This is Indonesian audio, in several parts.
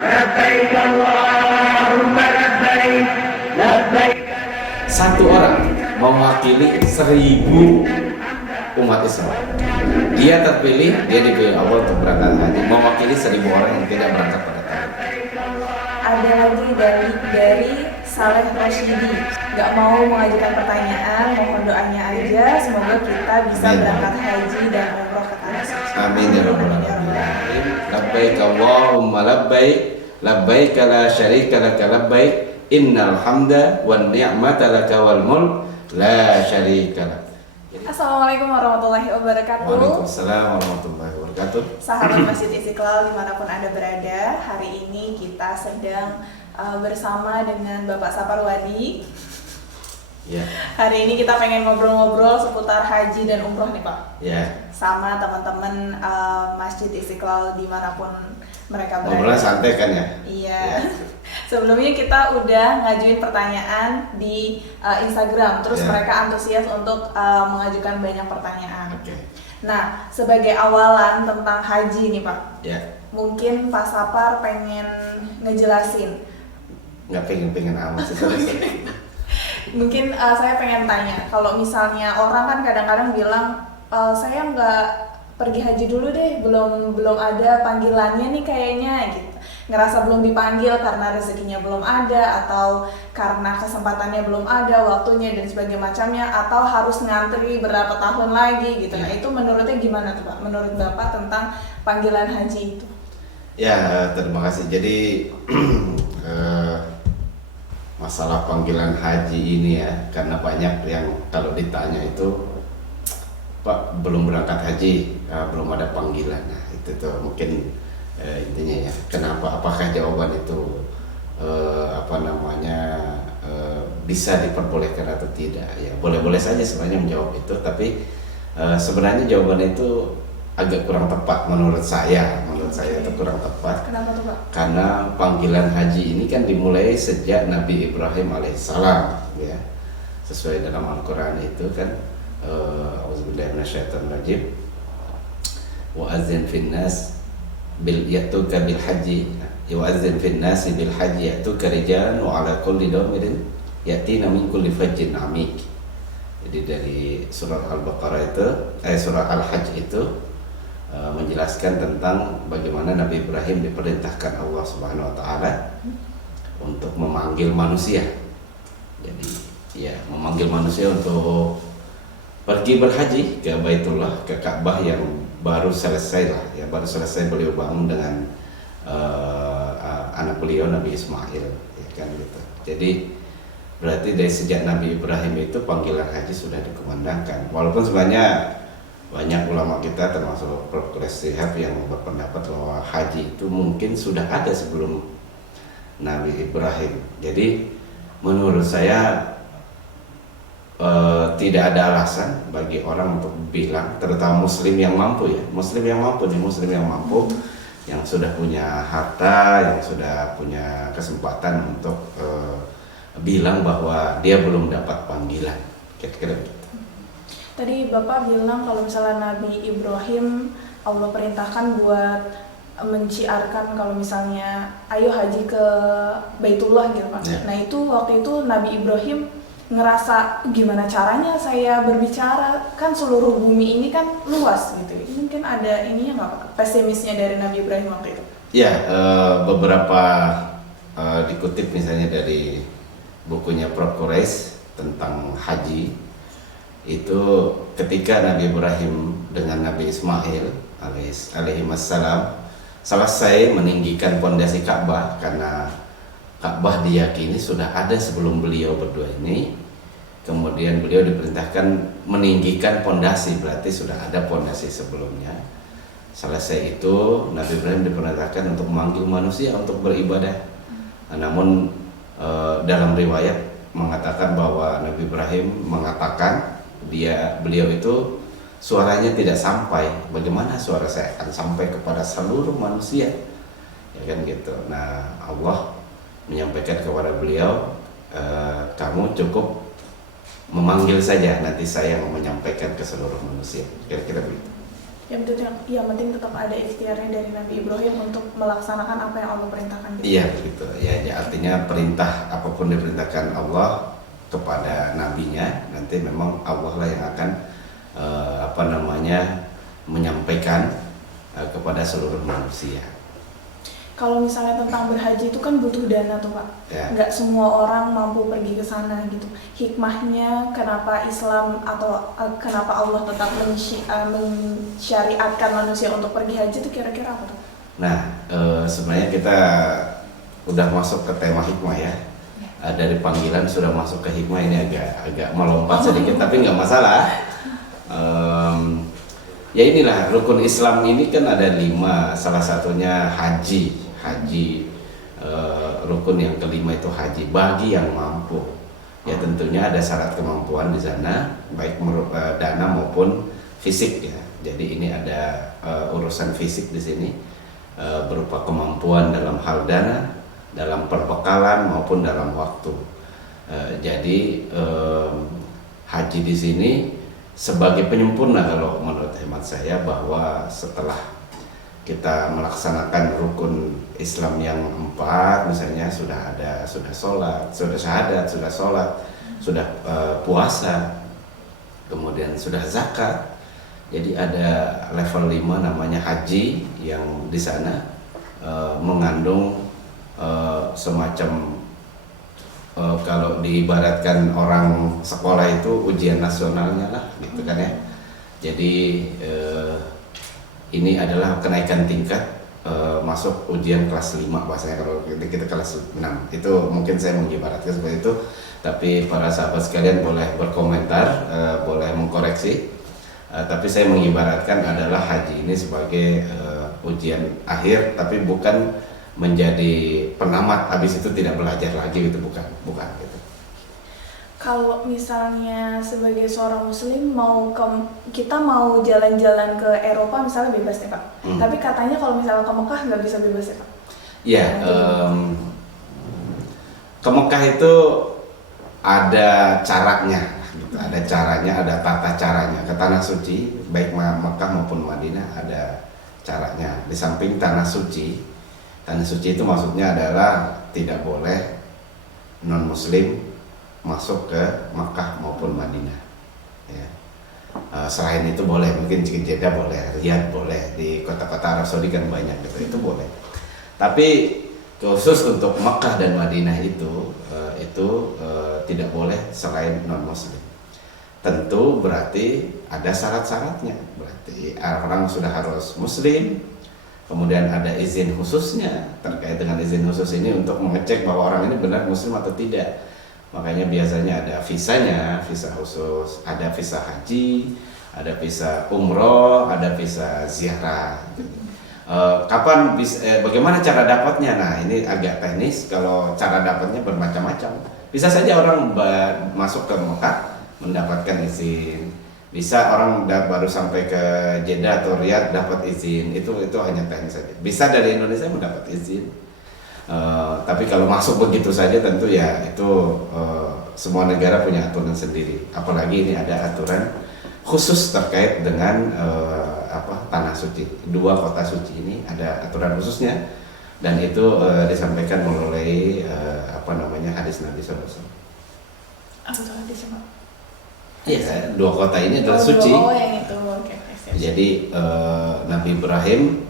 Labbaik Allahumma labbaik, labbaik. Satu orang mewakili 1000 umat Islam. Dia terpilih, dia dipilih Allah untuk berangkat haji, mewakili 1000 orang yang tidak berangkat pada tahun. Ada lagi dari Saleh Rashidi, nggak mau mengajukan pertanyaan, mohon doanya aja, semoga kita bisa Amin. berangkat haji dan umroh ke tanah suci. Amin ya rabbal alamin. Labbaik Allahumma labbaik, labbaik la syarika laka labbaik, innal hamda wan ni'mata laka wal mulk la syarika lak. Assalamualaikum warahmatullahi wabarakatuh. Waalaikumsalam warahmatullahi wabarakatuh. Sahabat Masjid Istiqlal dimanapun Anda berada, hari ini kita sedang bersama dengan Bapak Saparwadi. Ya. Hari ini kita pengen ngobrol-ngobrol seputar haji dan umroh nih Pak. Ya. Sama teman-teman Masjid Istiqlal dimanapun mereka berada. Ngobrolnya santai kan ya? Iya. Ya. Sebelumnya kita udah ngajuin pertanyaan di Instagram, terus Ya. mereka antusias untuk mengajukan banyak pertanyaan. Oke. Nah, sebagai awalan tentang haji nih Pak, Ya. mungkin Pak Sapar pengen ngejelasin. Nggak pengen amat sih terus. Mungkin saya pengen tanya, kalau misalnya orang kan kadang-kadang bilang saya nggak pergi haji dulu deh, belum ada panggilannya nih kayaknya gitu. Ngerasa belum dipanggil karena rezekinya belum ada, atau karena kesempatannya belum ada, waktunya dan sebagainya macamnya, atau harus ngantri berapa tahun lagi gitu. Nah itu menurutnya gimana tuh Pak? Menurut Bapak tentang panggilan haji itu? Ya, terima kasih. Jadi masalah panggilan haji ini ya, karena banyak yang kalau ditanya itu, Pak belum berangkat haji, belum ada panggilan. Nah itu tuh mungkin intinya ya, kenapa? Apakah jawaban itu bisa diperbolehkan atau tidak? Ya boleh-boleh saja sebenarnya menjawab itu, tapi sebenarnya jawaban itu agak kurang tepat menurut saya. Itu kurang tepat. Kenapa tuh Pak? Karena panggilan haji ini kan dimulai sejak Nabi Ibrahim alaihissalam, ya. Sesuai dalam Al-Quran itu kan, auzubillahi minasyaitonirrajim, wa azzin finnas bil yatuka bil haji, wa azzin finnas bil haji yatuka rijalan wa ala kulli dhamirin yatina min kulli fajjin amik. Jadi dari surah Al-Baqarah itu, surah Al-Hajj itu menjelaskan tentang bagaimana Nabi Ibrahim diperintahkan Allah Subhanahu wa taala untuk memanggil manusia. Jadi ya, memanggil manusia untuk pergi berhaji ke Baitullah, ke Ka'bah yang baru selesai lah, ya baru selesai beliau bangun dengan anak beliau Nabi Ismail, ya kan gitu. Jadi berarti dari sejak Nabi Ibrahim itu panggilan haji sudah dikumandangkan. Walaupun sebenarnya banyak ulama kita termasuk Prof. Shihab yang berpendapat bahwa haji itu mungkin sudah ada sebelum Nabi Ibrahim. Jadi menurut saya tidak ada alasan bagi orang untuk bilang, terutama muslim yang mampu ya, muslim yang mampu yang sudah punya harta, yang sudah punya kesempatan untuk bilang bahwa dia belum dapat panggilan, kira-kira gitu. Tadi Bapak bilang kalau misalnya Nabi Ibrahim Allah perintahkan buat menciarkan kalau misalnya ayo haji ke Baitullah gitu Pak. Ya. Nah itu waktu itu Nabi Ibrahim ngerasa gimana caranya saya berbicara, kan seluruh bumi ini kan luas gitu. Mungkin ada ininya nggak Pak? Pesimisnya dari Nabi Ibrahim waktu itu? Ya, beberapa dikutip misalnya dari bukunya Prof. Quraisy tentang haji. Itu ketika Nabi Ibrahim dengan Nabi Ismail alaihissalam selesai meninggikan pondasi Ka'bah, karena Ka'bah diyakini sudah ada sebelum beliau berdua ini. Kemudian beliau diperintahkan meninggikan pondasi, berarti sudah ada pondasi sebelumnya. Selesai itu Nabi Ibrahim diperintahkan untuk memanggil manusia untuk beribadah. Namun dalam riwayat mengatakan bahwa Nabi Ibrahim mengatakan beliau itu suaranya tidak sampai. Bagaimana suara saya akan sampai kepada seluruh manusia, ya kan gitu. Nah Allah menyampaikan kepada beliau, kamu cukup memanggil saja, nanti saya yang menyampaikan ke seluruh manusia, kira-kira begitu. Yang penting tetap ada ikhtiarnya dari Nabi Ibrahim untuk melaksanakan apa yang Allah perintahkan. Iya begitu ya, artinya perintah apapun diperintahkan Allah kepada nabinya, nanti memang Allah lah yang akan menyampaikan kepada seluruh manusia. Kalau misalnya tentang berhaji itu kan butuh dana tuh Pak, nggak semua orang mampu pergi ke sana gitu. Hikmahnya kenapa Islam atau kenapa Allah tetap mensyariatkan manusia untuk pergi haji itu kira-kira apa tuh? Nah, sebenarnya kita udah masuk ke tema hikmah ya. Dari panggilan sudah masuk ke hikmah, ini agak melompat sedikit, tapi nggak masalah. Ya inilah rukun Islam ini kan ada 5, salah satunya haji. Rukun yang kelima itu haji bagi yang mampu. Ya tentunya ada syarat kemampuan di sana, baik dana maupun fisik ya. Jadi ini ada urusan fisik di sini, berupa kemampuan dalam hal dana, dalam perbekalan maupun dalam waktu. Jadi haji di sini sebagai penyempurna kalau menurut hemat saya, bahwa setelah kita melaksanakan rukun Islam yang 4, misalnya sudah sholat, sudah syahadat, sudah sholat, sudah puasa, kemudian sudah zakat. Jadi ada level 5 namanya haji, yang di sana mengandung semacam kalau diibaratkan orang sekolah itu ujian nasionalnya lah gitu kan ya. Jadi ini adalah kenaikan tingkat masuk ujian kelas 5 bahasanya, kalau kita kelas 6 itu mungkin saya mengibaratkan seperti itu, tapi para sahabat sekalian boleh berkomentar, boleh mengkoreksi, tapi saya mengibaratkan adalah haji ini sebagai ujian akhir, tapi bukan menjadi penamat habis itu tidak belajar lagi, itu bukan gitu. Kalau misalnya sebagai seorang muslim kita mau jalan-jalan ke Eropa misalnya bebas ya Pak. Tapi katanya kalau misalnya ke Mekah nggak bisa bebas ya Pak. Iya, ke Mekah itu ada caranya, gitu. Ada tata caranya ke tanah suci, baik Mekah maupun Madinah ada caranya. Di samping tanah suci itu maksudnya adalah tidak boleh non muslim masuk ke Makkah maupun Madinah ya. Selain itu boleh, mungkin Jeddah boleh, Riyadh boleh, di kota-kota Arab Saudi kan banyak gitu, itu boleh. Tapi khusus untuk Makkah dan Madinah itu tidak boleh selain non muslim. Tentu berarti ada syarat-syaratnya, berarti orang sudah harus muslim, kemudian ada izin khususnya. Terkait dengan izin khusus ini untuk mengecek bahwa orang ini benar muslim atau tidak. Makanya biasanya ada visanya, visa khusus, ada visa haji, ada visa umroh, ada visa ziarah. Bagaimana cara dapatnya? Nah ini agak teknis. Kalau cara dapatnya bermacam-macam. Bisa saja orang masuk ke Mekah mendapatkan izin. Bisa orang baru sampai ke Jeddah atau Riyadh dapat izin. Itu hanya teknis saja. Bisa dari Indonesia mendapat izin. Tapi kalau masuk begitu saja tentu ya itu semua negara punya aturan sendiri. Apalagi ini ada aturan khusus terkait dengan tanah suci. 2 kota suci ini ada aturan khususnya, dan itu disampaikan melalui hadis Nabi SAW. Apa tuh hadisnya Pak? Iya, 2 kota ini adalah suci. Yang itu. Okay. Jadi Nabi Ibrahim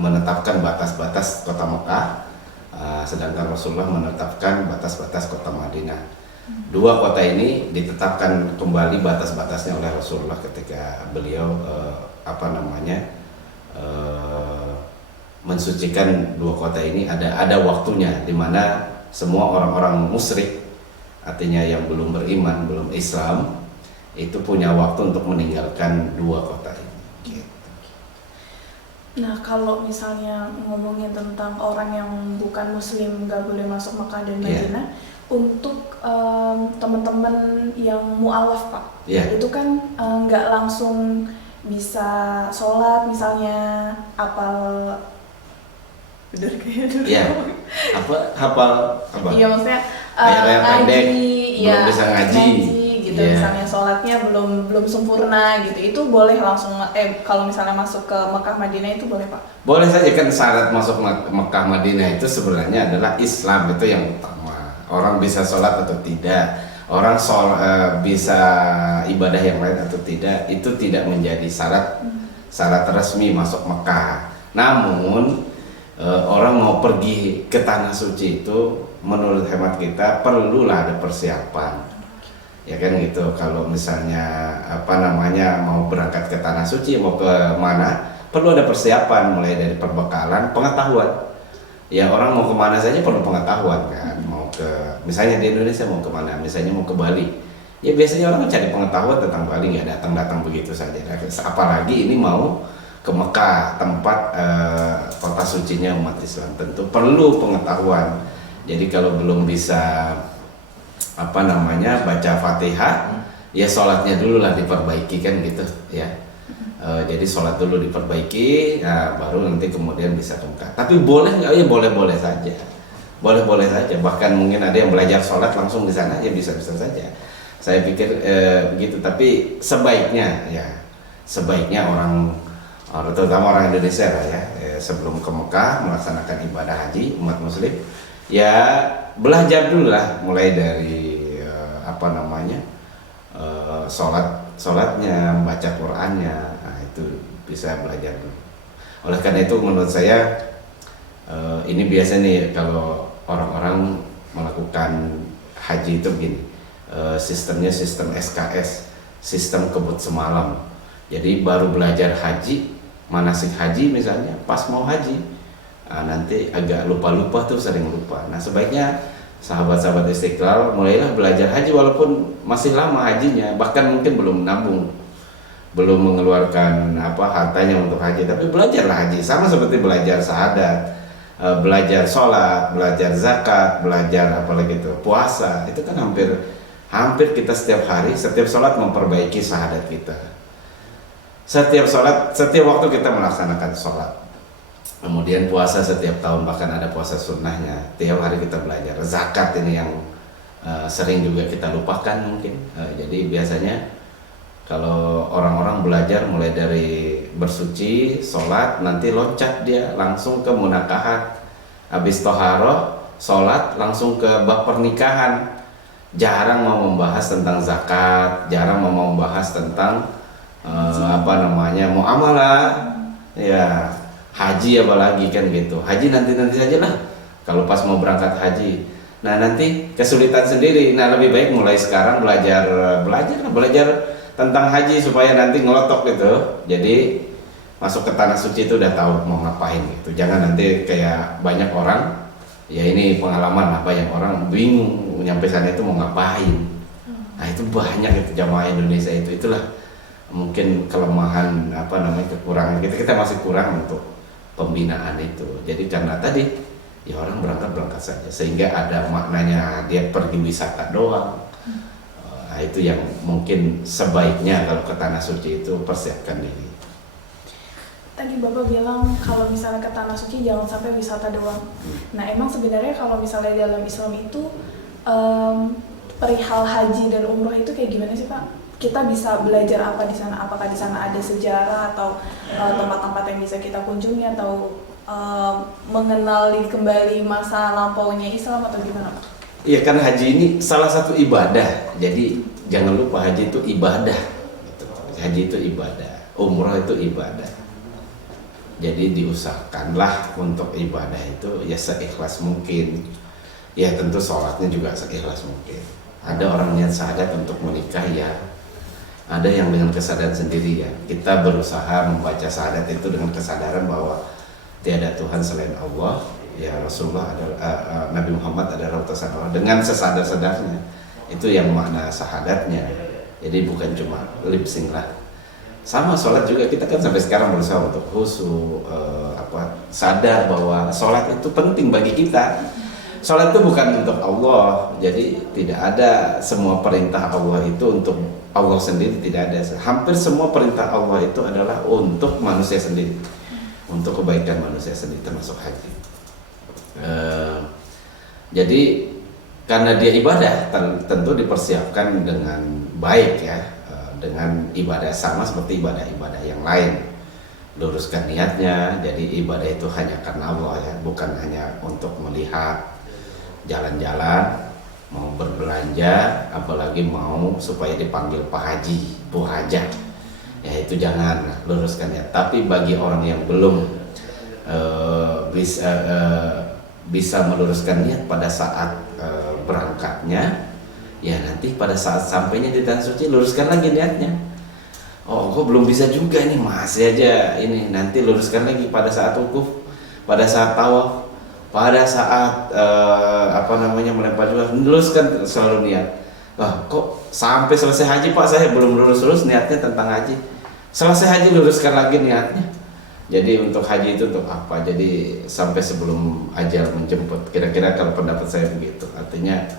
menetapkan batas-batas kota Mekah, sedangkan Rasulullah menetapkan batas-batas kota Madinah. 2 kota ini ditetapkan kembali batas-batasnya oleh Rasulullah ketika beliau mensucikan 2 kota ini. Ada waktunya di mana semua orang-orang musyrik, artinya yang belum beriman, belum Islam, itu punya waktu untuk meninggalkan 2 kota ini. Nah kalau misalnya ngomongin tentang orang yang bukan muslim nggak boleh masuk Mekah dan Madinah, untuk teman-teman yang mu'alaf Pak, itu kan nggak langsung bisa sholat misalnya, hafal hafal iya maksudnya ayat-ayat pendek, ngaji, belum bisa ngaji gitu, Yeah. misalnya sholatnya belum sempurna gitu, itu boleh langsung kalau misalnya masuk ke Mekah Madinah itu boleh Pak? Boleh saja, kan syarat masuk Mekah Madinah itu sebenarnya adalah Islam, itu yang utama. Orang bisa sholat atau tidak, orang bisa ibadah yang lain atau tidak, itu tidak menjadi syarat resmi masuk Mekah. Namun orang mau pergi ke tanah suci itu menurut hemat kita perlulah ada persiapan, ya kan gitu. Kalau misalnya mau berangkat ke tanah suci, mau ke mana, perlu ada persiapan, mulai dari perbekalan, pengetahuan. Ya orang mau kemana saja perlu pengetahuan kan. Mau ke, misalnya di Indonesia mau kemana, misalnya mau ke Bali, ya biasanya orang mencari pengetahuan tentang Bali, nggak datang begitu saja. Apalagi ini mau ke Mekah, tempat kota sucinya umat Islam, tentu perlu pengetahuan. Jadi kalau belum bisa baca Fatihah, ya sholatnya dulu lah diperbaiki kan gitu ya. Jadi sholat dulu diperbaiki, baru nanti kemudian bisa ke Mekah. Tapi boleh nggak? Ya boleh saja, boleh saja. Bahkan mungkin ada yang belajar sholat langsung di sana, ya bisa saja. Saya pikir begitu. Tapi sebaiknya orang terutama orang Indonesia lah ya, sebelum ke Mekah melaksanakan ibadah haji umat muslim, ya belajar dulu lah, mulai dari sholatnya, baca Qurannya, itu bisa belajar dulu. Oleh karena itu menurut saya ini biasa nih kalau orang-orang melakukan haji itu begini, sistemnya sistem SKS, sistem kebut semalam. Jadi baru belajar haji, manasik haji misalnya, pas mau haji, nanti agak lupa tuh, sering lupa. Nah sebaiknya sahabat-sahabat Istiqlal mulailah belajar haji walaupun masih lama hajinya, bahkan mungkin belum nabung, belum mengeluarkan hartanya untuk haji, tapi belajarlah haji, sama seperti belajar syahadat, belajar sholat, belajar zakat, belajar apalagi itu puasa. Itu kan hampir kita setiap hari, setiap sholat memperbaiki syahadat kita. Setiap waktu kita melaksanakan sholat. Kemudian puasa setiap tahun, bahkan ada puasa sunnahnya, tiap hari kita belajar. Zakat ini yang sering juga kita lupakan mungkin. Jadi biasanya kalau orang-orang belajar mulai dari bersuci, sholat, nanti loncat dia langsung ke munakahat. Habis toharoh, sholat, langsung ke bab pernikahan. Jarang mau membahas tentang zakat, jarang mau membahas tentang muamalah, ya haji apalagi kan gitu. Haji nanti saja lah, kalau pas mau berangkat haji. Nah nanti kesulitan sendiri. Nah lebih baik mulai sekarang belajar tentang haji supaya nanti ngelotok gitu. Jadi masuk ke tanah suci itu udah tahu mau ngapain gitu. Jangan nanti kayak banyak orang, ya ini pengalaman lah, banyak orang bingung nyampe sana itu mau ngapain. Nah itu banyak itu jamaah Indonesia itulah mungkin kelemahan kekurangan kita masih kurang untuk pembinaan itu. Jadi karena tadi ya orang berangkat saja, sehingga ada maknanya dia pergi wisata doang. Nah itu yang mungkin sebaiknya kalau ke tanah suci itu persiapkan diri. Tadi Bapak bilang kalau misalnya ke tanah suci jangan sampai wisata doang. Nah emang sebenarnya kalau misalnya dalam Islam itu perihal haji dan umroh itu kayak gimana sih Pak? Kita bisa belajar apa di sana? Apakah di sana ada sejarah atau tempat-tempat yang bisa kita kunjungi, atau mengenali kembali masa lampaunya Islam, atau gimana Pak? Iya, karena haji ini salah satu ibadah. Jadi jangan lupa haji itu ibadah. Haji itu ibadah, umroh itu ibadah. Jadi diusahakanlah untuk ibadah itu ya seikhlas mungkin. Ya tentu sholatnya juga seikhlas mungkin. Ada orang niat syahadat untuk menikah, ya ada yang dengan kesadaran sendiri, ya kita berusaha membaca syahadat itu dengan kesadaran bahwa tiada Tuhan selain Allah, ya Rasulullah adalah Nabi Muhammad adalah utusan Allah, dengan sesadar-sadarnya. Itu yang makna syahadatnya. Jadi bukan cuma lip sync lah. Sama sholat juga, kita kan sampai sekarang berusaha untuk khusyuk, sadar bahwa sholat itu penting bagi kita. Sholat itu bukan untuk Allah, jadi tidak ada semua perintah Allah itu untuk Allah sendiri, tidak ada. Hampir semua perintah Allah itu adalah untuk manusia sendiri, untuk kebaikan manusia sendiri, termasuk haji. Jadi karena dia ibadah, tentu dipersiapkan dengan baik ya, dengan ibadah sama seperti ibadah-ibadah yang lain. Luruskan niatnya, jadi ibadah itu hanya karena Allah ya, bukan hanya untuk melihat, jalan-jalan, mau berbelanja, apalagi mau supaya dipanggil Pak Haji, Bu Hajah. Ya itu jangan, luruskan niat. Tapi bagi orang yang belum bisa meluruskan niat pada saat berangkatnya, ya nanti pada saat sampainya di tanah suci luruskan lagi niatnya. Oh, kok belum bisa juga nih, masih aja ini, nanti luruskan lagi pada saat wukuf, pada saat tawaf, pada saat melempar jumrah, luruskan selalu niat. Wah, kok sampai selesai haji Pak saya belum lurus niatnya tentang haji. Selesai haji luruskan lagi niatnya. Jadi untuk haji itu untuk apa? Jadi sampai sebelum ajal menjemput. Kira-kira kalau pendapat saya begitu. Artinya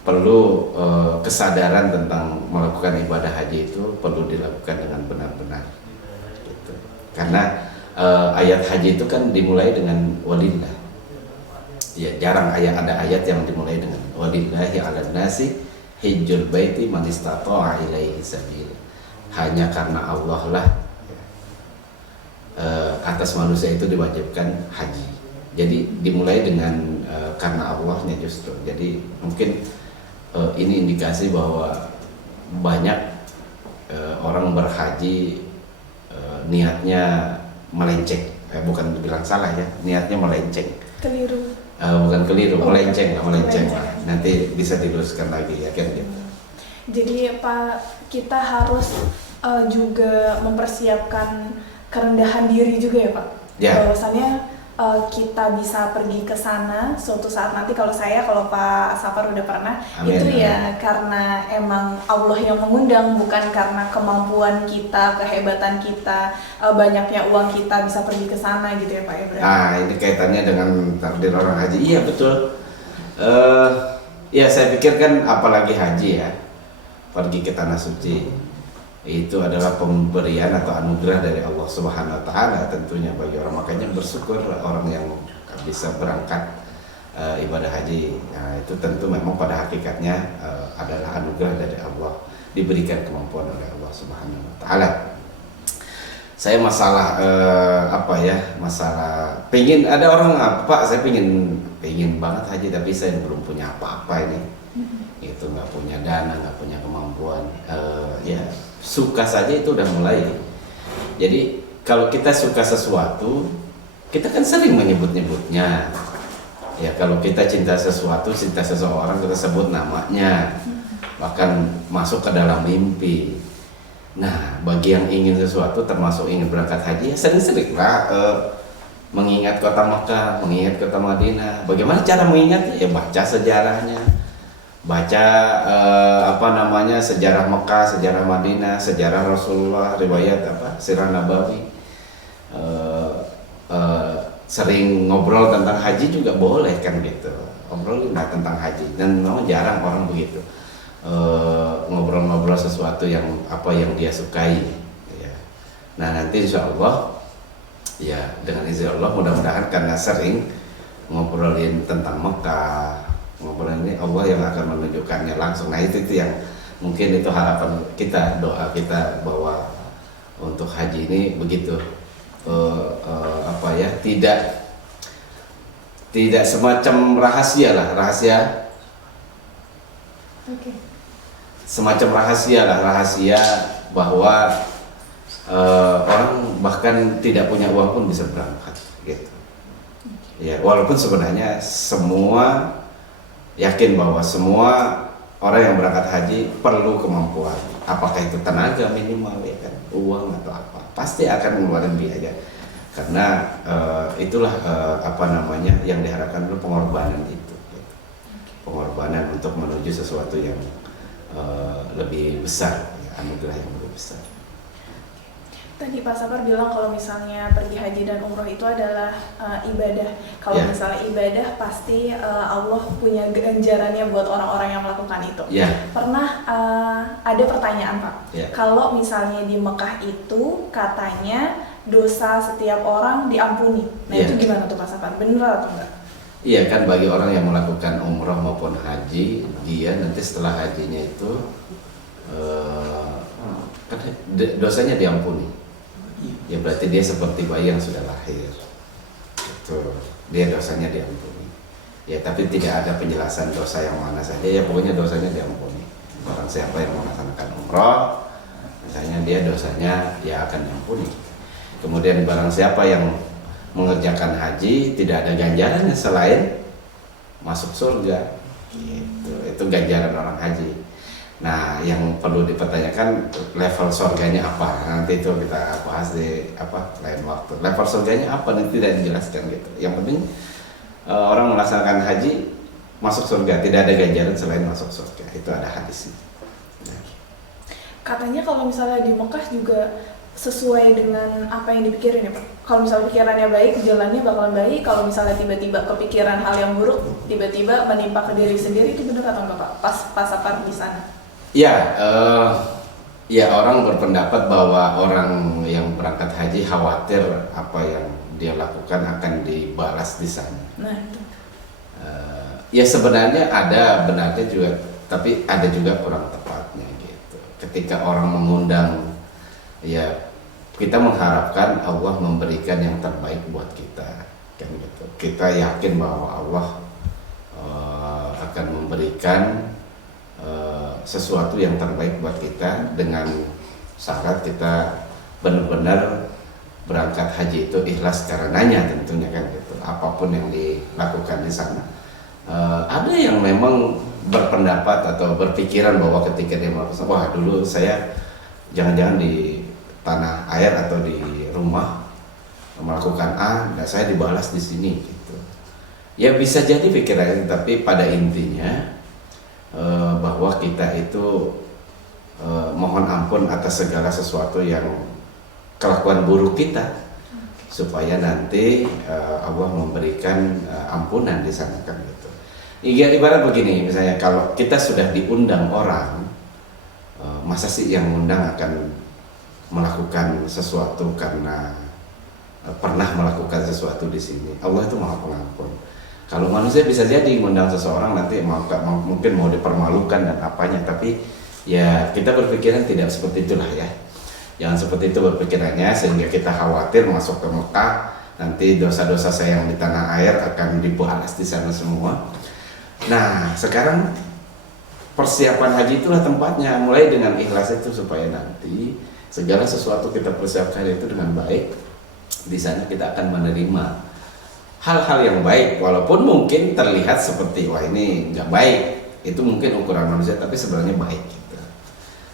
perlu kesadaran tentang melakukan ibadah haji itu perlu dilakukan dengan benar-benar. Gitu. Karena ayat haji itu kan dimulai dengan walillah. Ya jarang ada ayat yang dimulai dengan walillahi 'alan nasi hijjul baiti man istata'a ilaihi sabila. Hanya karena Allah lah atas manusia itu diwajibkan haji. Jadi dimulai dengan karena Allahnya justru. Jadi mungkin ini indikasi bahwa banyak orang berhaji niatnya melenceng. Bukan dibilang salah ya, niatnya melenceng. Keliru. Bukan keliru, melenceng. Melenceng. Nanti bisa diluruskan lagi ya kan gitu. Jadi Pak, kita harus juga mempersiapkan kerendahan diri juga ya Pak. Ya. Bahwasannya kita bisa pergi ke sana suatu saat nanti. Kalau Pak Safar udah pernah. Amin. Itu ya karena emang Allah yang mengundang, bukan karena kemampuan kita, kehebatan kita, banyaknya uang kita bisa pergi ke sana gitu ya Pak ya. Nah ini kaitannya dengan takdir orang haji. Iya betul. Ya saya pikir kan apalagi haji ya, pergi ke tanah suci itu adalah pemberian atau anugerah dari Allah Subhanahu wa taala tentunya bagi orang, makanya bersyukur orang yang bisa berangkat ibadah haji. Nah, itu tentu memang pada hakikatnya adalah anugerah dari Allah, diberikan kemampuan oleh Allah Subhanahu wa taala. Saya masalah masalah pengen, ada orang Pak saya pengen banget haji tapi saya belum punya apa-apa ini. Itu nggak punya dana, nggak punya kemampuan, ya suka saja itu udah mulai. Jadi kalau kita suka sesuatu, kita kan sering menyebut-nyebutnya. Ya kalau kita cinta sesuatu, cinta seseorang, kita sebut namanya, bahkan masuk ke dalam mimpi. Nah bagi yang ingin sesuatu, termasuk ingin berangkat haji, ya sering-seringlah mengingat kota Makkah, mengingat kota Madinah. Bagaimana cara mengingat? Ya baca sejarahnya, baca sejarah Mekah, sejarah Madinah, sejarah Rasulullah, riwayat Sirah Nabawi. Sering ngobrol tentang haji juga boleh kan gitu. Ngobrol tentang haji, dan memang jarang orang begitu. Ngobrol-ngobrol sesuatu yang dia sukai ya. Nah nanti insya Allah ya dengan izin Allah mudah-mudahan karena sering ngobrolin tentang Mekah, ngobrolin ini, Allah yang akan menunjukkannya langsung. Nah itu yang mungkin itu harapan kita, doa kita bahwa untuk haji ini begitu tidak semacam rahasia. Okay. Semacam rahasia bahwa orang bahkan tidak punya uang pun bisa berangkat gitu. Ya walaupun sebenarnya semua yakin bahwa semua orang yang berangkat haji perlu kemampuan, apakah itu tenaga minimal ya kan, uang atau apa, pasti akan mengeluarkan biaya karena itulah yang diharapkan dulu pengorbanan itu, gitu. Pengorbanan untuk menuju sesuatu yang lebih besar, ya, anugerah yang lebih besar. Tadi Pak Safar bilang kalau misalnya pergi haji dan umroh itu adalah ibadah. Kalau misalnya ibadah pasti Allah punya ganjarannya buat orang-orang yang melakukan itu. Pernah ada pertanyaan Pak, kalau misalnya di Mekah itu katanya dosa setiap orang diampuni. Nah itu gimana tuh Pak Safar? Benar atau enggak? Iya kan, bagi orang yang melakukan umroh maupun haji, dia nanti setelah hajinya itu kan dosanya diampuni. Ya berarti dia seperti bayi yang sudah lahir. Itu dia dosanya diampuni. Ya tapi tidak ada penjelasan dosa yang mana saja, ya pokoknya dosanya diampuni. Barang siapa yang melaksanakan umroh, misalnya dia dosanya ya akan diampuni. Kemudian barang siapa yang mengerjakan haji, tidak ada ganjarannya selain masuk surga. Gitu. Itu ganjaran orang haji. Nah, yang perlu dipertanyakan level surganya apa? Nanti itu kita bahas di lain waktu. Level surganya apa nanti tidak dijelaskan gitu. Yang penting orang melaksanakan haji masuk surga, tidak ada ganjaran selain masuk surga. Itu ada hadisnya. Nah. Katanya kalau misalnya di Mekah juga sesuai dengan apa yang dipikirin ya Pak. Kalau misalnya pikirannya baik, jalannya bakalan baik. Kalau misalnya tiba-tiba kepikiran hal yang buruk, tiba-tiba menimpa ke diri sendiri, itu benar atau enggak Pak? Pas apa di sana? Ya, ya orang berpendapat bahwa orang yang berangkat haji khawatir apa yang dia lakukan akan dibalas di sana. Nah itu. Ya sebenarnya ada benarnya juga, tapi ada juga kurang tepatnya gitu. Ketika orang mengundang, ya kita mengharapkan Allah memberikan yang terbaik buat kita, kan gitu. Kita yakin bahwa Allah akan memberikan sesuatu yang terbaik buat kita, dengan syarat kita benar-benar berangkat haji itu ikhlas karenanya tentunya kan gitu. Apapun yang dilakukan di sana. Ada yang memang berpendapat atau berpikiran bahwa ketika dia melakukan, wah dulu saya jangan-jangan di tanah air atau di rumah melakukan A, dan saya dibalas di sini gitu. Ya bisa jadi pikiran, tapi pada intinya bahwa kita itu mohon ampun atas segala sesuatu yang kelakuan buruk kita, supaya nanti Allah memberikan ampunan di sana kan gitu. Ibarat begini, misalnya kalau kita sudah diundang orang, masa sih yang undang akan melakukan sesuatu karena pernah melakukan sesuatu di sini? Allah itu Maha Pengampun. Kalau manusia bisa jadi mengundang seseorang nanti mungkin mau dipermalukan dan apanya, tapi ya kita berpikiran tidak seperti itulah ya. Jangan seperti itu berpikirannya sehingga kita khawatir masuk ke Mekah nanti dosa-dosa saya yang di tanah air akan dibalas di sana semua. Nah, sekarang persiapan haji itulah tempatnya, mulai dengan ikhlas itu supaya nanti segala sesuatu kita persiapkan itu dengan baik. Di sana kita akan menerima hal-hal yang baik, walaupun mungkin terlihat seperti wah ini nggak baik, itu mungkin ukuran manusia, tapi sebenarnya baik gitu.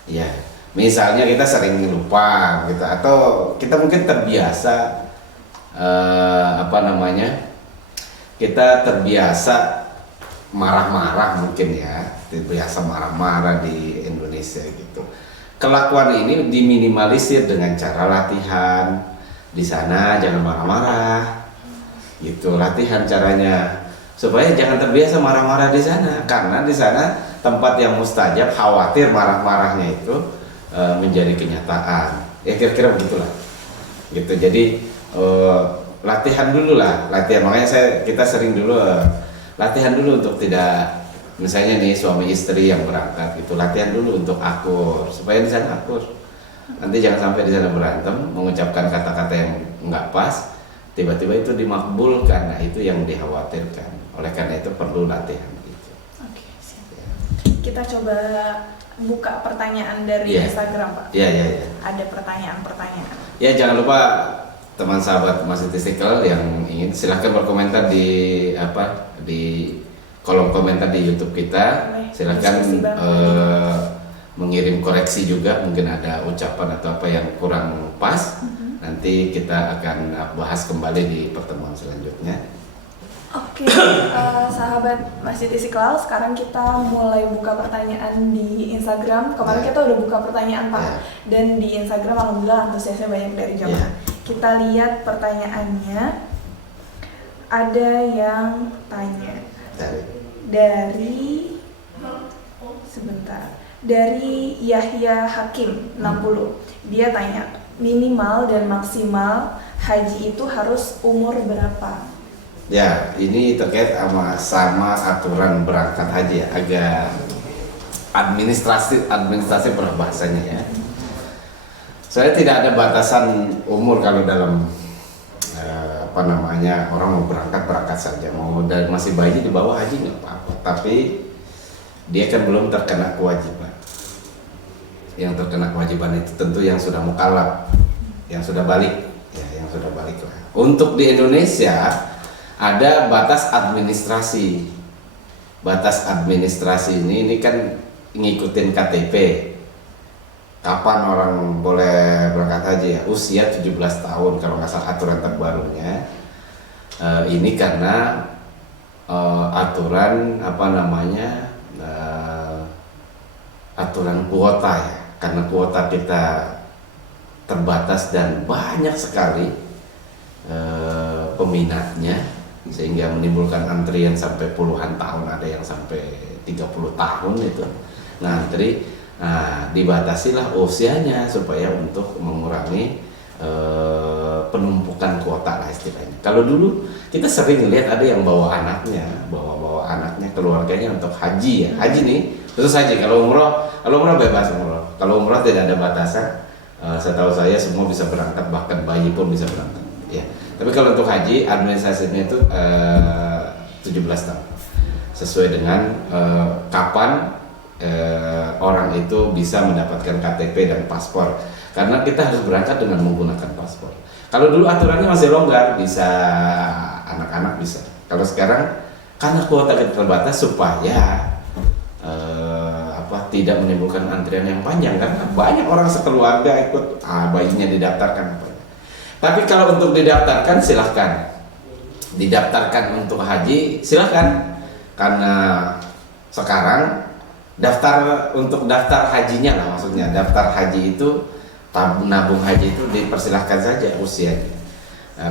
Ya, misalnya kita sering lupa gitu, atau kita mungkin terbiasa kita terbiasa marah-marah mungkin ya, terbiasa marah-marah di Indonesia gitu. Kelakuan ini diminimalisir dengan cara latihan. Di sana jangan marah-marah gitu, latihan caranya supaya jangan terbiasa marah-marah di sana, karena di sana tempat yang mustajab, khawatir marah-marahnya itu menjadi kenyataan. Ya kira-kira begitulah gitu. Jadi latihan dulu lah, makanya kita sering dulu latihan dulu untuk tidak, misalnya nih suami istri yang berangkat gitu, latihan dulu untuk akur supaya di sana akur. Nanti jangan sampai di sana berantem, mengucapkan kata-kata yang nggak pas, tiba-tiba itu dimakbulkan. Nah itu yang dikhawatirkan. Oleh karena itu perlu latihan gitu. Oke, siap. Ya. Kita coba buka pertanyaan dari Instagram Pak. Iya. Ada pertanyaan-pertanyaan. Ya jangan lupa teman sahabat Masjid Istiqlal yang ingin, silahkan berkomentar di kolom komentar di YouTube kita. Silahkan mengirim koreksi juga, mungkin ada ucapan atau apa yang kurang pas. Nanti kita akan bahas kembali di pertemuan selanjutnya. Oke, sahabat Masjid Istiqlal, sekarang kita mulai buka pertanyaan di Instagram. Kemarin kita udah buka pertanyaan Pak, dan di Instagram alhamdulillah antusiasnya banyak dari jamaah. Kita lihat pertanyaannya. Ada yang tanya dari Yahya Hakim 60. Dia tanya, minimal dan maksimal haji itu harus umur berapa? Ya, ini terkait sama aturan berangkat haji ya, agak administrasi berbahasanya ya. Saya tidak ada batasan umur kalau dalam orang mau berangkat saja, mau dari masih bayi di bawah haji nggak apa-apa, tapi dia kan belum terkena kewajiban. Yang terkena kewajiban itu tentu yang sudah mukallaf, yang sudah balik, ya, yang sudah balik lah. Untuk di Indonesia ada batas administrasi. Batas administrasi ini kan ngikutin KTP. Kapan orang boleh berangkat haji ya? Usia 17 tahun kalau nggak salah aturan terbarunya. Ini karena aturan aturan kuota ya. Karena kuota kita terbatas dan banyak sekali peminatnya, sehingga menimbulkan antrian sampai puluhan tahun, ada yang sampai 30 tahun itu. Nah, jadi dibatasilah usianya supaya untuk mengurangi penumpukan kuota lah istilahnya. Kalau dulu kita sering lihat ada yang bawa anaknya keluarganya untuk haji ya. Haji nih terus haji. Kalau umroh bebas umroh. Kalau umroh tidak ada batasan. Setahu saya semua bisa berangkat, bahkan bayi pun bisa berangkat. Ya. Tapi kalau untuk haji administrasinya itu 17 tahun. Sesuai dengan kapan orang itu bisa mendapatkan KTP dan paspor, karena kita harus berangkat dengan menggunakan paspor. Kalau dulu aturannya masih longgar, bisa anak-anak bisa. Kalau sekarang karena kuota kita terbatas supaya tidak menimbulkan antrian yang panjang, karena banyak orang sekeluarga ikut bayinya didaftarkan. Tapi kalau untuk didaftarkan silahkan, didaftarkan untuk haji silahkan, karena sekarang untuk daftar hajinya lah, maksudnya daftar haji itu, nabung haji itu dipersilahkan saja usianya.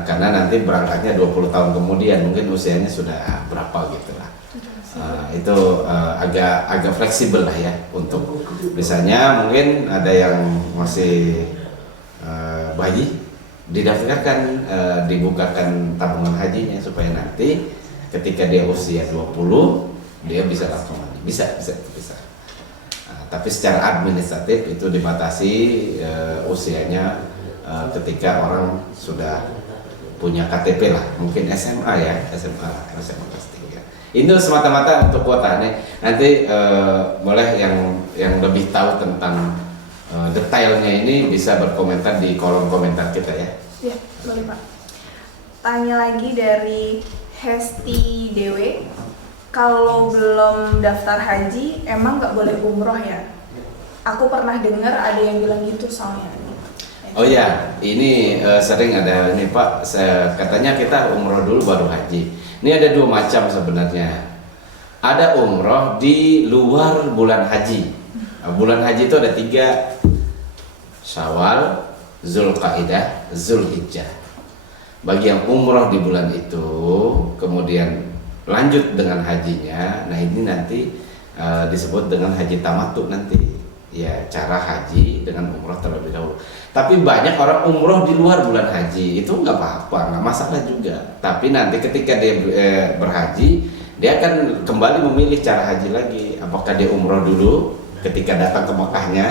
Karena nanti berangkatnya 20 tahun kemudian, mungkin usianya sudah berapa gitu lah. Itu agak fleksibel lah ya, untuk misalnya mungkin ada yang masih bayi, didaftarkan, dibukakan tabungan hajinya supaya nanti ketika dia usia 20 dia bisa langsung haji. Bisa. Tapi secara administratif itu dibatasi usianya ketika orang sudah punya KTP lah, mungkin SMA kelas 3. Itu semata-mata untuk kuota nih. Nanti boleh yang lebih tahu tentang detailnya ini bisa berkomentar di kolom komentar kita ya. Iya, boleh Pak. Tanya lagi dari Hesti Dewe. Kalau belum daftar haji, emang nggak boleh umroh ya? Aku pernah dengar ada yang bilang gitu soalnya. Oh ya, ini sering ada ini Pak, katanya kita umroh dulu baru haji. Ini ada dua macam sebenarnya. Ada umroh di luar bulan haji. Bulan haji itu ada 3: Syawal, Zulqaidah, Zulhijjah. Bagi yang umroh di bulan itu, kemudian lanjut dengan hajinya, nah ini nanti disebut dengan haji tamattu nanti. Ya, cara haji dengan umroh terlebih dahulu. Tapi banyak orang umroh di luar bulan haji, itu nggak apa-apa, nggak masalah juga. Tapi nanti ketika dia berhaji, dia akan kembali memilih cara haji lagi. Apakah dia umroh dulu ketika datang ke Mekahnya,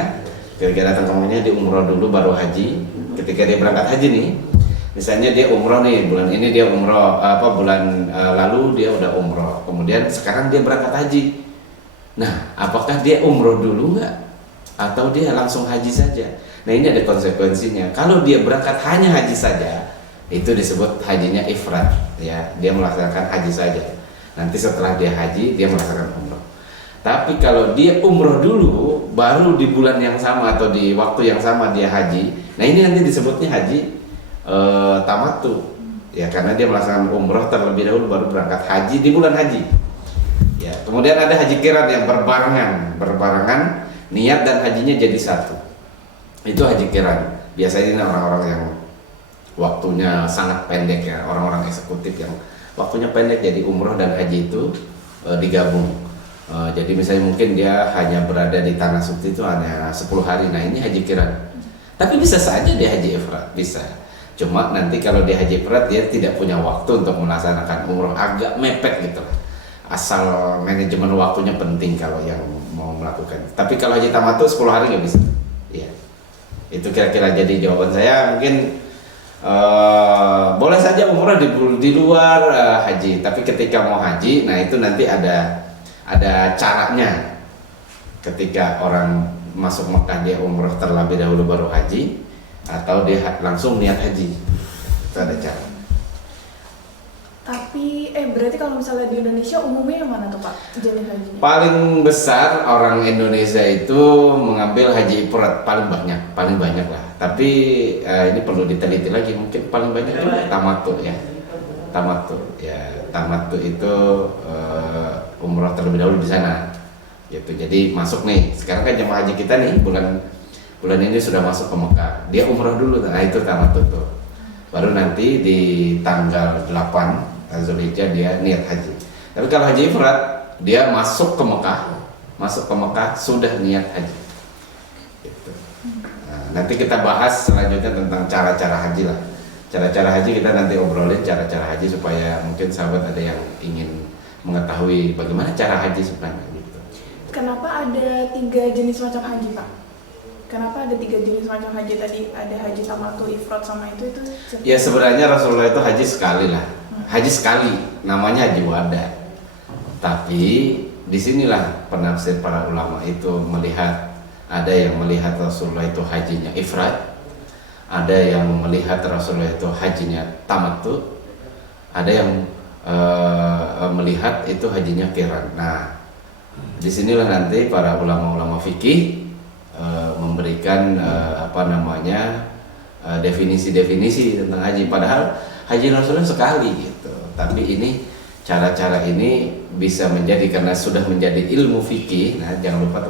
dia umroh dulu baru haji. Ketika dia berangkat haji nih, misalnya dia umroh nih, bulan ini dia umroh, bulan lalu dia udah umroh, kemudian sekarang dia berangkat haji. Nah, apakah dia umroh dulu nggak? Atau dia langsung haji saja? Nah, ini ada konsekuensinya. Kalau dia berangkat hanya haji saja, itu disebut hajinya ifrad, ya, dia melaksanakan haji saja. Nanti setelah dia haji, dia melaksanakan umroh. Tapi kalau dia umroh dulu, baru di bulan yang sama atau di waktu yang sama dia haji, nah ini nanti disebutnya haji tamattu, ya, karena dia melaksanakan umroh terlebih dahulu baru berangkat haji di bulan haji. Ya, kemudian ada haji qiran yang berbarengan niat dan hajinya jadi satu. Itu haji qiran. Biasanya ini orang-orang yang waktunya sangat pendek ya, orang-orang eksekutif yang waktunya pendek, jadi umroh dan haji itu digabung. Jadi misalnya mungkin dia hanya berada di tanah suci itu hanya 10 hari. Nah, ini haji qiran. Tapi bisa saja dia haji ifrad, bisa. Cuma nanti kalau di haji ifrad dia tidak punya waktu untuk melaksanakan umroh, agak mepet gitu lah. Asal manajemen waktunya penting kalau yang mau melakukan. Tapi kalau haji tamattu 10 hari nggak bisa. Iya. Itu kira-kira jadi jawaban saya. Mungkin boleh saja umroh di luar haji, tapi ketika mau haji, nah itu nanti ada caranya. Ketika orang masuk Mekah dia umroh terlebih dahulu baru haji, atau dia langsung niat haji, itu ada cara. Tapi berarti kalau misalnya di Indonesia umumnya yang mana tuh Pak jenis hajinya? Paling besar orang Indonesia itu mengambil haji ifrad paling banyak lah. Tapi ini perlu diteliti lagi, mungkin paling banyak itu tamattu ya. Tamattu itu umroh terlebih dahulu di sana. Gitu. Jadi masuk nih. Sekarang kan jemaah haji kita nih bulan ini sudah masuk ke Mekah. Dia umroh dulu. Nah, itu tamattu tuh. Baru nanti di tanggal 8 Zulhijjah dia niat haji. Tapi kalau haji ifrad dia masuk ke Mekah sudah niat haji. Gitu. Nah, nanti kita bahas selanjutnya tentang cara-cara haji lah. Cara-cara haji kita nanti obrolin cara-cara haji supaya mungkin sahabat ada yang ingin mengetahui bagaimana cara haji sebenarnya gitu. Kenapa ada 3 jenis macam haji Pak? Kenapa ada 3 jenis macam haji tadi? Ada haji tamattu, ifrad sama itu? Ya sebenarnya Rasulullah itu haji sekali lah. Haji sekali, namanya haji wada. Tapi disinilah penafsir para ulama itu melihat, ada yang melihat Rasulullah itu hajinya ifrad, ada yang melihat Rasulullah itu hajinya tamattu, ada yang melihat itu hajinya qiran. Nah, disinilah nanti para ulama-ulama fikih memberikan definisi-definisi tentang haji. Padahal haji Rasulullah sekali gitu. Tapi ini cara-cara ini bisa menjadi, karena sudah menjadi ilmu fikih. Nah, jangan lupa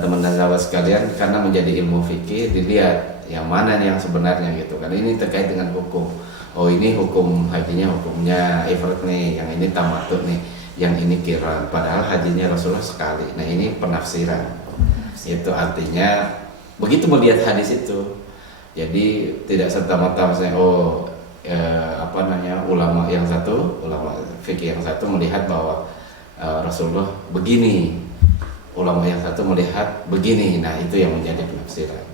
teman dan sahabat sekalian, karena menjadi ilmu fikih dilihat yang mana yang sebenarnya gitu. Karena ini terkait dengan hukum. Oh, ini hukum hajinya hukumnya ifrad nih, yang ini tamattu nih, yang ini qiran. Padahal hajinya Rasulullah sekali. Nah, ini penafsiran. Itu artinya begitu melihat hadis itu. Jadi tidak serta-merta misalnya ulama fikih yang satu melihat bahwa Rasulullah begini, ulama yang satu melihat begini. Nah, itu yang menjadi penafsiran.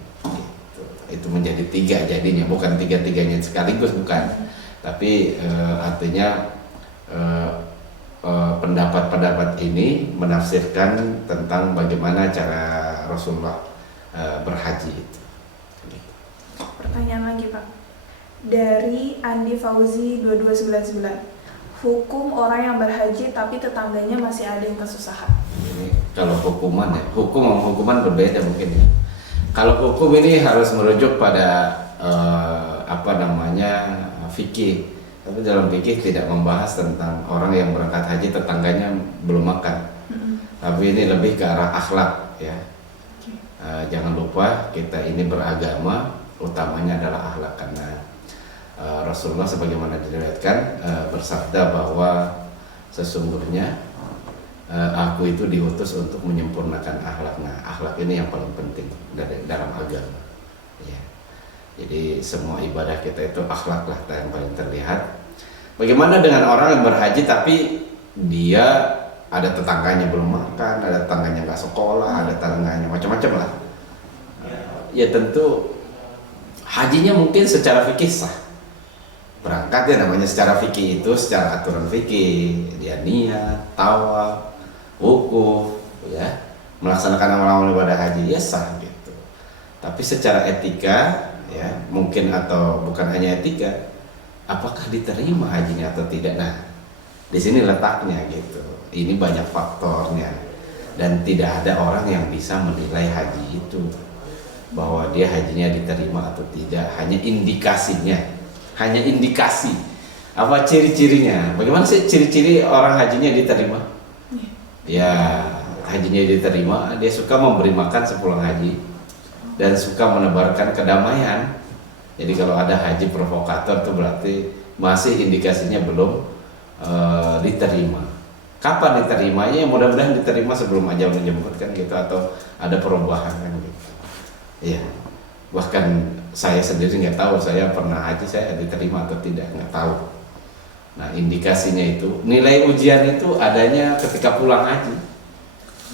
Itu menjadi 3 jadinya, bukan 3-3-nya sekaligus, bukan. Tapi artinya pendapat-pendapat ini menafsirkan tentang bagaimana cara Rasulullah berhaji itu. Pertanyaan lagi Pak, dari Andi Fauzi 2299, hukum orang yang berhaji tapi tetangganya masih ada yang kesusahan. Ini kalau hukuman ya, hukuman berbeda mungkin ya. Kalau hukum ini harus merujuk pada fikih. Tapi dalam fikih tidak membahas tentang orang yang berangkat haji tetangganya belum makan. Tapi ini lebih ke arah akhlak ya. Jangan lupa kita ini beragama, utamanya adalah akhlak, karena Rasulullah sebagaimana diriwayatkan bersabda bahwa sesungguhnya aku itu diutus untuk menyempurnakan akhlak. Nah, akhlak ini yang paling penting dalam agama. Ya. Jadi semua ibadah kita itu akhlak lah yang paling terlihat. Bagaimana dengan orang yang berhaji tapi dia ada tetangganya belum makan, ada tetangganya nggak sekolah, ada tetangganya macam-macam lah. Ya tentu hajinya mungkin secara fikih sah. Berangkat ya namanya secara fikih itu, secara aturan fikih dia niat, tawaf, wukuf, ya, melaksanakan amal-amal ibadah haji ya sah gitu. Tapi secara etika ya mungkin, atau bukan hanya etika, apakah diterima hajinya atau tidak. Nah, di sini letaknya gitu. Ini banyak faktornya dan tidak ada orang yang bisa menilai haji itu bahwa dia hajinya diterima atau tidak. Hanya indikasinya, hanya indikasi. Apa ciri-cirinya? Bagaimana sih ciri-ciri orang hajinya diterima? Ya, hajinya diterima, dia suka memberi makan sepulang haji dan suka menebarkan kedamaian. Jadi kalau ada haji provokator itu berarti masih indikasinya belum diterima. Kapan diterimanya? Mudah-mudahan diterima sebelum ajal menjemput kan gitu, atau ada perubahan kan gitu. Iya. Bahkan saya sendiri nggak tahu, saya pernah haji, saya diterima atau tidak, nggak tahu. Nah, indikasinya itu nilai ujian itu adanya ketika pulang haji.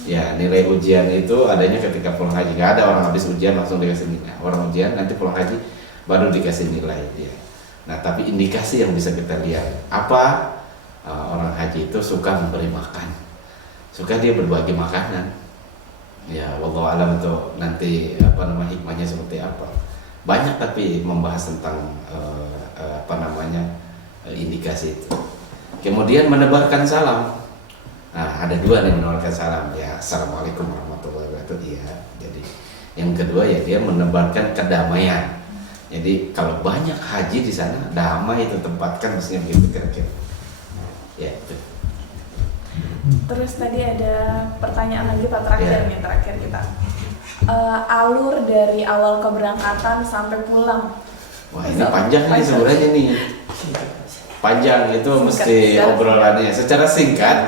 Ya, nilai ujian itu adanya ketika pulang haji. Nggak ada orang habis ujian langsung dikasih nilai. Orang ujian nanti pulang haji baru dikasih nilai dia. Nah, tapi indikasi yang bisa kita lihat apa, orang haji itu suka memberi makan, suka dia berbagi makanan. Ya, wallahu alam itu nanti hikmahnya seperti apa. Banyak tapi membahas tentang indikasi itu. Kemudian menebarkan salam. Nah, ada dua nih menebarkan salam. Ya, assalamualaikum warahmatullahi wabarakatuh. Iya. Jadi yang kedua ya dia menebarkan kedamaian. Jadi kalau banyak haji di sana, damai itu tempatkan, maksudnya begitu kira-kira. Ya, itu. Terus tadi ada pertanyaan lagi Pak terakhir nih, terakhir kita. Alur dari awal keberangkatan sampai pulang. Wah, ini panjang nih sebenarnya nih. Panjang itu mesti obrolannya. Secara singkat,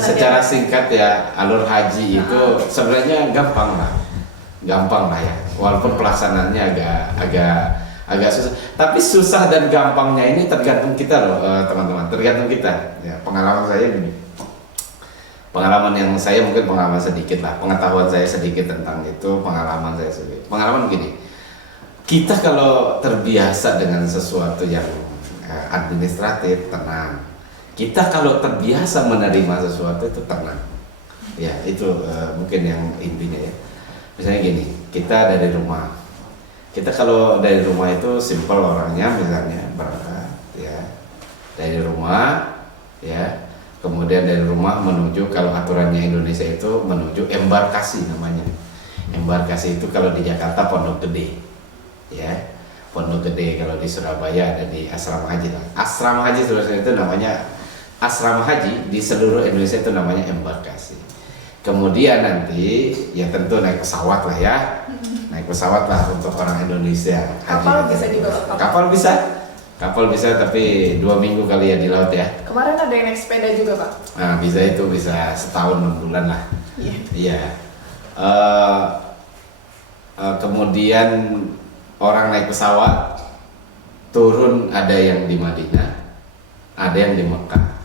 secara singkat ya, alur haji itu sebenarnya gampang lah ya. Walaupun pelaksanaannya agak susah. Tapi susah dan gampangnya ini tergantung kita loh, teman-teman. Tergantung kita. Ya, pengalaman saya gini. Pengalaman yang saya mungkin pengalaman sedikit lah, pengetahuan saya sedikit tentang itu, pengalaman saya sedikit. Pengalaman gini. Kita kalau terbiasa dengan sesuatu yang administratif, tenang. Kita kalau terbiasa menerima sesuatu itu tenang. Ya, itu mungkin yang intinya ya. Misalnya gini, kita dari rumah. Kita kalau dari rumah itu simple orangnya, misalnya berangkat ya. Dari rumah ya. Kemudian dari rumah menuju, kalau aturannya Indonesia itu menuju embarkasi namanya. Embarkasi itu kalau di Jakarta Pondok Gede. Ya. Pondok Gede, kalau di Surabaya ada di asrama haji lah. Asrama haji sebenarnya itu namanya asrama haji, di seluruh Indonesia itu namanya embarkasi. Kemudian nanti ya tentu naik pesawat lah ya. Naik pesawat lah untuk orang Indonesia. Kapal bisa dibawa? Kapal bisa tapi 2 minggu kali ya di laut ya. Kemarin ada yang naik sepeda juga Pak? Nah, bisa setahun 6 bulan lah. Iya. Kemudian orang naik pesawat turun, ada yang di Madinah, ada yang di Mekah.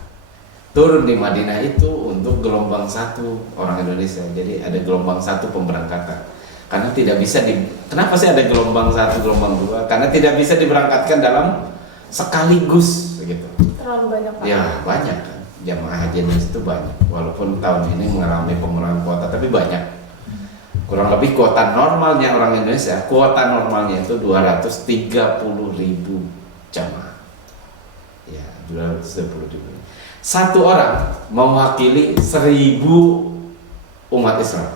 Turun di Madinah itu untuk gelombang 1 orang Indonesia. Jadi ada gelombang 1 pemberangkatan. Karena tidak bisa kenapa sih ada gelombang 1, gelombang 2? Karena tidak bisa diberangkatkan dalam sekaligus gitu. Terlalu banyak Pak? Ya, banyak kan. Jamaah haji Indonesia itu banyak. Walaupun tahun ini mengalami pengurangan kuota, tapi banyak. Kurang lebih kuota normalnya orang Indonesia, kuota normalnya itu 230.000 jamaah. Ya, 230.000. Satu orang mewakili 1.000 umat Islam.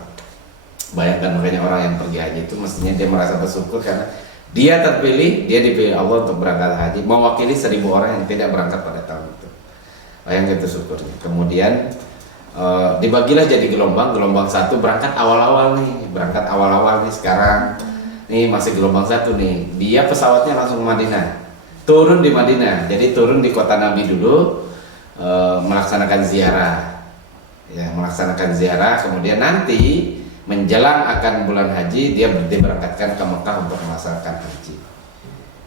Bayangkan, makanya orang yang pergi haji itu mestinya dia merasa bersyukur karena dia terpilih, dia dipilih Allah untuk berangkat haji, mewakili 1.000 orang yang tidak berangkat pada tahun itu. Bayangkan itu syukurnya. Kemudian dibagilah jadi gelombang 1 berangkat awal-awal nih sekarang nih masih gelombang 1 nih, dia pesawatnya langsung ke Madinah, turun di Madinah, jadi turun di kota Nabi dulu, melaksanakan ziarah, kemudian nanti menjelang akan bulan haji dia diberangkatkan ke Mekah untuk melaksanakan haji.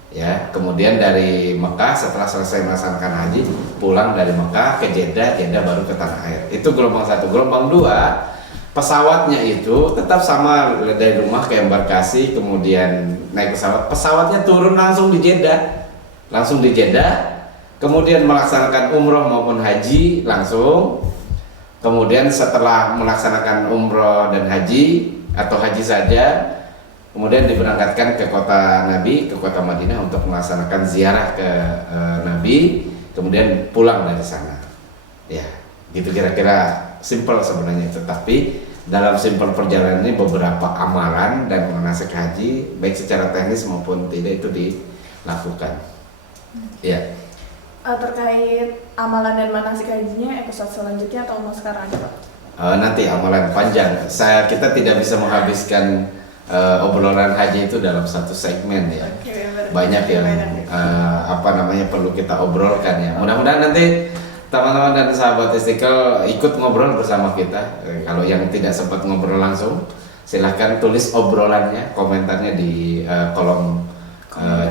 Ya, kemudian dari Mekah setelah selesai melaksanakan haji pulang dari Mekah ke Jeddah baru ke tanah air. Itu gelombang 1. Gelombang 2 pesawatnya itu tetap sama, dari rumah ke embarkasi, kemudian naik pesawatnya turun langsung di Jeddah, kemudian melaksanakan umroh maupun haji langsung. Kemudian setelah melaksanakan umroh dan haji atau haji saja, kemudian diberangkatkan ke kota Nabi, ke kota Madinah untuk melaksanakan ziarah ke Nabi, kemudian pulang dari sana. Ya, gitu kira-kira, simple sebenarnya itu. Tapi dalam simple perjalanan ini beberapa amalan dan manasik haji, baik secara teknis maupun tidak, itu dilakukan. Ya. Terkait amalan dan manasik hajinya episode selanjutnya atau mau sekarang aja Pak? Nanti amalan panjang. Kita tidak bisa menghabiskan obrolan haji itu dalam satu segmen ya. Banyak yang perlu kita obrolkan ya. Mudah-mudahan nanti teman-teman dan sahabat Istiqlal ikut ngobrol bersama kita. Kalau yang tidak sempat ngobrol langsung, silahkan tulis obrolannya, komentarnya di kolom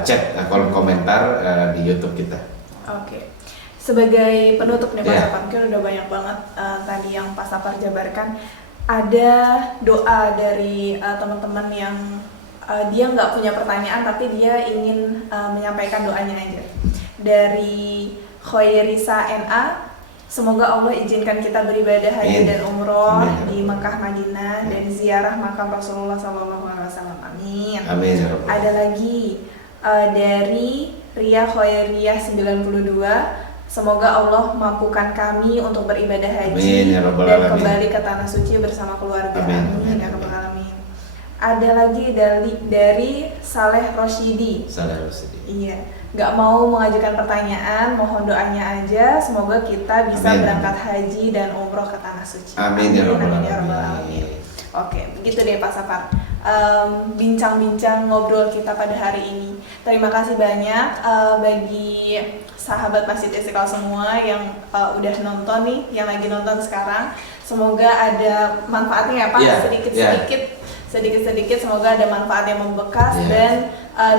chat, kolom komentar di YouTube kita. Oke. Sebagai penutup nih Pak Yeah. Sapar, mungkin udah banyak banget tadi yang Pak Sapar jabarkan. Ada doa dari teman-teman yang dia nggak punya pertanyaan tapi dia ingin menyampaikan doanya aja. Dari Khoirisa NA, semoga Allah izinkan kita beribadah haji dan umroh di Mekah Madinah dan ziarah makam Rasulullah SAW. Amin. Amin ya Rabbal. Ada lagi dari Ria Khoiriyah 92, semoga Allah mampukan kami untuk beribadah haji Amin ya Rabbal dan Alamin. kembali ke tanah suci bersama keluarga. Amin. Amin ya Rabbal Alamin. Ada lagi dari Saleh Rosyidi. Salah Rusdi. Iya, nggak mau mengajukan pertanyaan, mohon doanya aja. Semoga kita bisa Amin. berangkat haji dan umroh ke tanah suci. Amin ya Rabbal Amin ya Rabbal Alamin. Alamin. Oke, begitu deh Pak Sapar. Bincang-bincang ngobrol kita pada hari ini. Terima kasih banyak bagi sahabat Masjid Istiqlal semua yang udah nonton nih, yang lagi nonton sekarang. Semoga ada manfaatnya ya Pak, Yeah, sedikit-sedikit. Semoga ada manfaat yang membekas Yeah. dan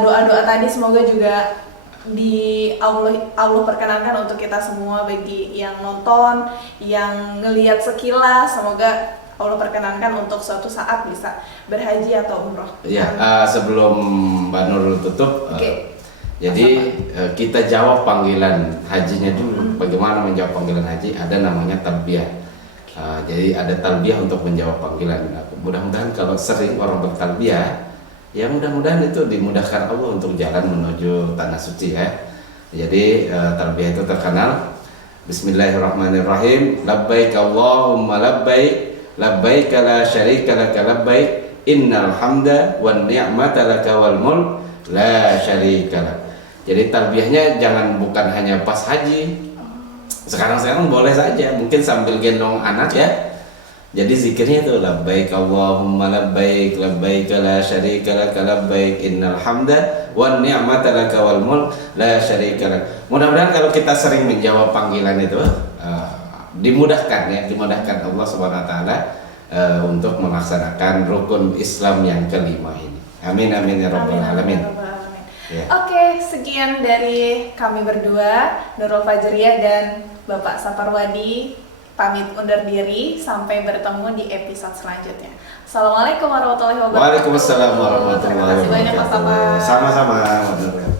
doa-doa tadi semoga juga di Allah perkenankan untuk kita semua, bagi yang nonton, yang ngelihat sekilas, semoga Allah perkenankan untuk suatu saat bisa berhaji atau umroh. Ya, sebelum Mbak Nurul tutup, Oke. jadi kita jawab panggilan hajinya dulu. Bagaimana menjawab panggilan haji? Ada namanya talbiyah. Jadi ada talbiyah untuk menjawab panggilan. Mudah-mudahan kalau sering orang bertalbiyah, ya mudah-mudahan itu dimudahkan Allah untuk jalan menuju tanah suci ya. Jadi talbiyah itu terkenal. Bismillahirrahmanirrahim. Labbaik Allahumma labbaik. Labbaik la syarika laka labbaik. Innal hamda wan ni'mata laka wal mulk la syarika lak. Jadi talbiyahnya jangan bukan hanya pas haji. Sekarang boleh saja, mungkin sambil gendong anak ya. Jadi zikirnya itu labbaik Allahumma labbaik, labbaik la syarika laka labbaik, innal hamda wan ni'mata laka wal mulk la syarika lak. Mudah-mudahan kalau kita sering menjawab panggilan itu dimudahkan Allah Subhanahu wa taala untuk melaksanakan rukun Islam yang kelima ini. Amin amin ya rabbal alamin. Ya. Oke, sekian dari kami berdua, Nurul Fajriyah dan Bapak Saparwadi, pamit undur diri sampai bertemu di episode selanjutnya. Assalamualaikum warahmatullahi wabarakatuh. Waalaikumsalam warahmatullahi Terima kasih banyak Pak wabarakatuh. Sapar. Sama-sama.